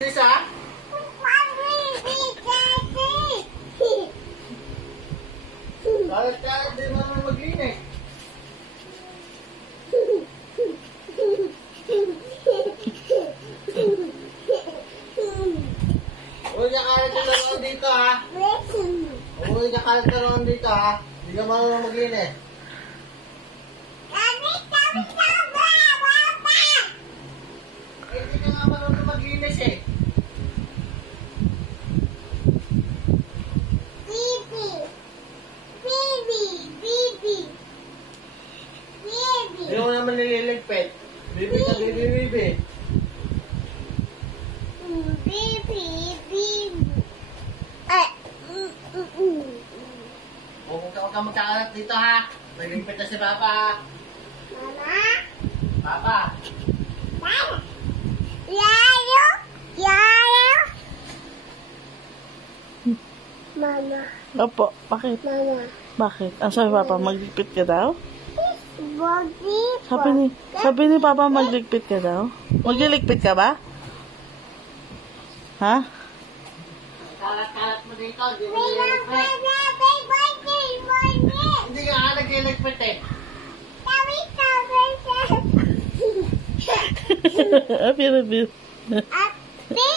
Isa? Kalat-kalat din naman maglinis. Uy, nakalat ka lang dito ha. Uy, nakalat ka lang dito ha. Hindi ka marunong maglinis. Eh, hindi ka nga marunong maglinis eh. Hindi mo naman nililigpit. Bibi ka, bibi. Huwag ka magkakalat dito ha. Naliligpit na si Papa. Papa. Mama. Opo, bakit? Mama. Bakit? Ang sabi Papa, magligpit ka daw? Body. Sabi ni Papa, magligpit ka daw? Magliligpit ka ba? Ha? Kalat-kalat mo dito. Hindi mo nililigpit. Hindi ka nga nagliligpit eh. Apir. Ate.